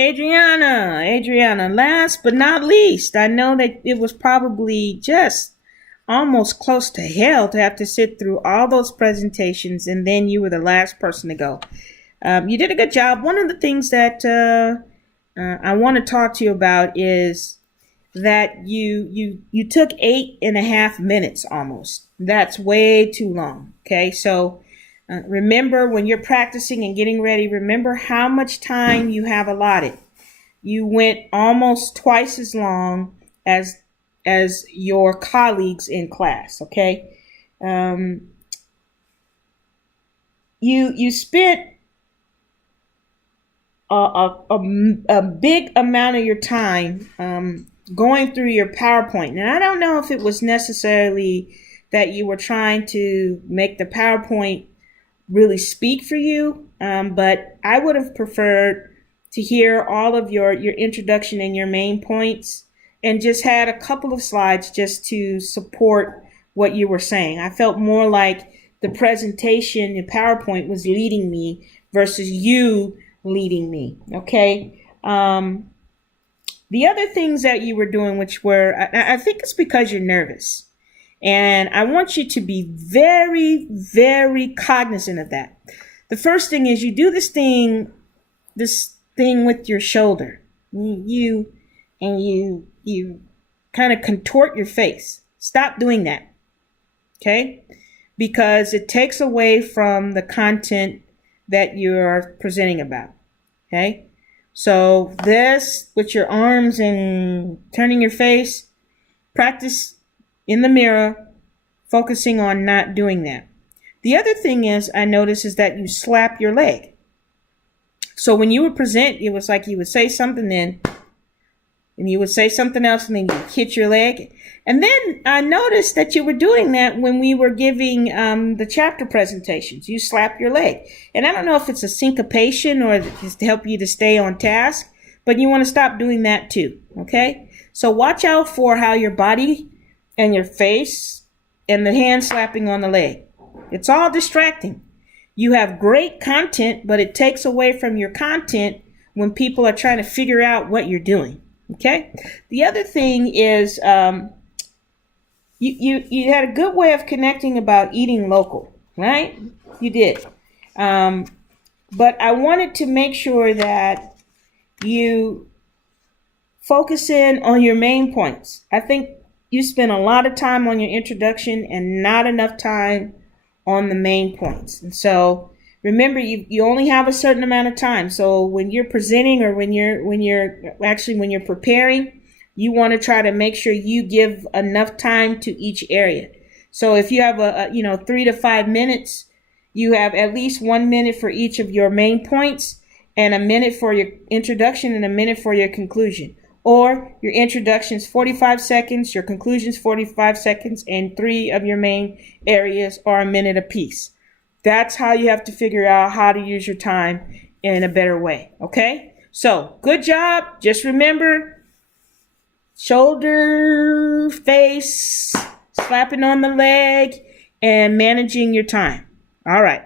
Adriana, last but not least, I know that it was probably just almost close to hell to have to sit through all those presentations and then you were the last person to go. You did a good job. One of the things that I want to talk to you about is that you took 8.5 minutes almost. That's way too long. Okay, so remember when you're practicing and getting ready, remember how much time you have allotted. You went almost twice as long as your colleagues in class. Okay, you spent a big amount of your time going through your PowerPoint. And I don't know if it was necessarily that you were trying to make the PowerPoint really speak for you, but I would have preferred to hear all of your introduction and your main points and just had a couple of slides just to support what you were saying. I felt more like the presentation in PowerPoint was leading me versus you leading me. Okay. The other things that you were doing, which were, I think it's because you're nervous. And I want you to be very, very cognizant of that. The first thing is you do this thing with your shoulder. You kind of contort your face. Stop doing that. Okay? Because it takes away from the content that you're presenting about. Okay? So this, with your arms and turning your face, practice in the mirror, focusing on not doing that. The other thing is, I noticed, is that you slap your leg. So when you would present, it was like you would say something then, and you would say something else, and then you hit your leg. And then I noticed that you were doing that when we were giving the chapter presentations. You slap your leg. And I don't know if it's a syncopation or just to help you to stay on task, but you want to stop doing that too, okay? So watch out for how your body and your face and the hand slapping on the leg. It's all distracting. You have great content, but it takes away from your content when people are trying to figure out what you're doing. Okay. The other thing is you had a good way of connecting about eating local, right? You did. But I wanted to make sure that you focus in on your main points. I think you spent a lot of time on your introduction and not enough time on the main points. And so remember, you only have a certain amount of time. So when you're presenting or when you're preparing, you want to try to make sure you give enough time to each area. So if you have a 3 to 5 minutes, you have at least 1 minute for each of your main points and a minute for your introduction and a minute for your conclusion. Or your introduction is 45 seconds, your conclusion is 45 seconds, and 3 of your main areas are a minute apiece. That's how you have to figure out how to use your time in a better way. Okay? So, good job. Just remember, shoulder, face, slapping on the leg, and managing your time. All right.